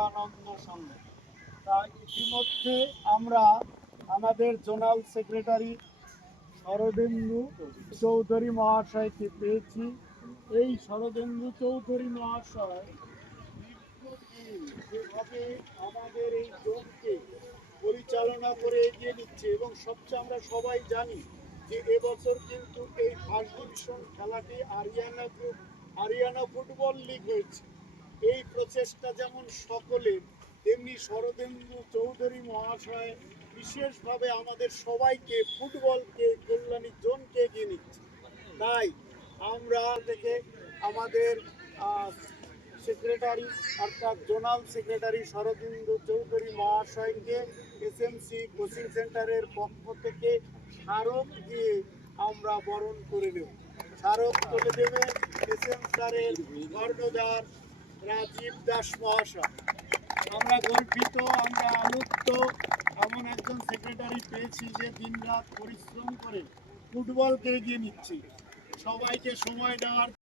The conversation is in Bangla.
বিবেকানন্দ সংঘ তা ইতিমধ্যে আমরা আমাদের জোনাল সেক্রেটারি শরদেন্দু চৌধুরী মহাশয়কে পেয়েছি। এই শরদেন্দু চৌধুরী মহাশয় যেভাবে আমাদের এই জোনকে পরিচালনা করে এগিয়ে নিচ্ছে এবং সবচেয়ে আমরা সবাই জানি যে এবছর কিন্তু এই ফার্স্ট ডিভিশন খেলাটি Ariana group Ariana football league হয়েছে। এই প্রচেষ্টা যেমন সকলের তেমনি শরদেন্দু চৌধুরী মহাশয় বিশেষভাবে আমাদের সবাইকে, ফুটবলকে, কল্যাণী জোনকে এগিয়ে নিচ্ছে। তাই আমরা থেকে আমাদের সেক্রেটারি অর্থাৎ জোনাল সেক্রেটারি শরদিন্দু চৌধুরী মহাশয়কে এসএমসি কোচিং সেন্টারের পক্ষ থেকে স্মারক দিয়ে আমরা বরণ করে নেব। স্মারক তুলে দেবে এসএম স্যারের কর্ণধার রাজীব দাস মহাশয়। আমরা গর্বিত, আমরা আলুপ্ত এমন একজন সেক্রেটারি পেয়েছি যে দিন রাত পরিশ্রম করে ফুটবলকে এগিয়ে নিচ্ছি। সবাইকে সময় দেওয়ার